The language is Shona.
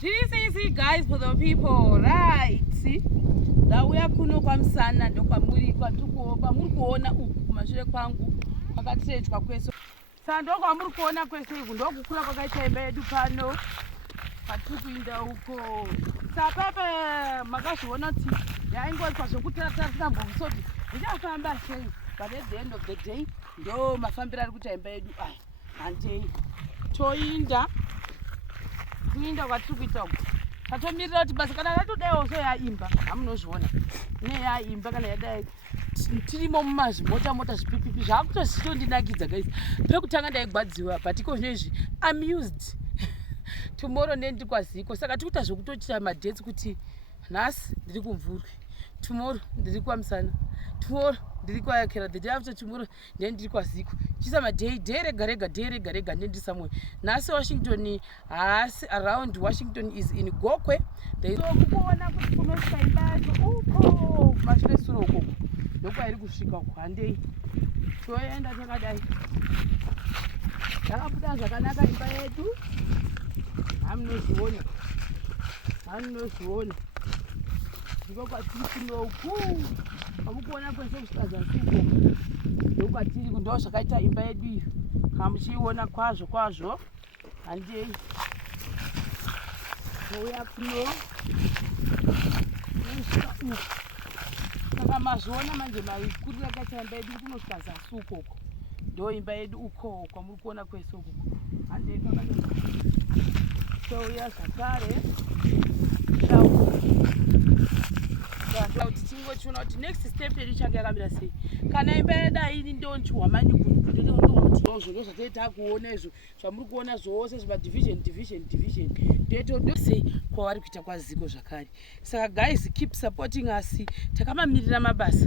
GCC guys, for the people, right? See, ndauya kuno kwaMusana ndokwamuri kwamuri kuona uku kumashure kwangu kwakatsvetwa kwese. Saka ndokwamuri kuona kwese uku ndokukura kwakaita imba yedu pano patiri kuinda uko. Saka pepe makazviona kuti yaingoitwa zvokutaratara tikambovusoti ndichafamba sei, but at the end of the day ndo mafambiro ari kuita imba yedu aya. Handei toinda kwatiri kuita uku tatomirira kuti basa kana yatodaiwo so yaimba hamunozviona ine yaimba kana yadai tirimo mumazvimota zvipipipi zvakutozvitondinakidza guys. Pekutanga ndaigwadziwa but iko zvinezvi amused. Tomorrow ndendiri kwaziko, saka tikuita zvokutochita madhetsi kuti nhasi ndiri kumvurwi, tomorrow ndiri kwaMusana, tomorrow ndiri kwaKera, the day after tomorrow ndendiri kwaziko, chisa madhei rega rega ndendiri somewhere. Nhasi Washington, haasi around Washington is in Gokwe. Kuona kuti kunosvika imba yacho uko kumashure suro uko ndokwairi kusvika uko. Handei toenda takadai, yakabuda zvakanaka imba yedu. Hamunozviona ndiko kwatiri kunoku kwamukuona kwese kusvika zasi uko ndokwatiri ndo zvakaita imba yedu iyo kamuchiiona kwazvo. Handei touya kuno kusvika uku, saka mazviona manje maikurira kaita imba yedu kunosvika zasi ukoko ndo imba yedu uko kwamuri kuona kwese uko. Handei touya zvakare kuti tingochiona kuti next step yedu change yakamira sei. Kana imba yadaini ndonchwa manyikunzvozvo zvateta kuona izvo zvamuri kuona zvose zvimadivision ndetodosei kwavari kuita kwaziko zvakare. Saka guys, keep supporting us, takamamirira mabasa.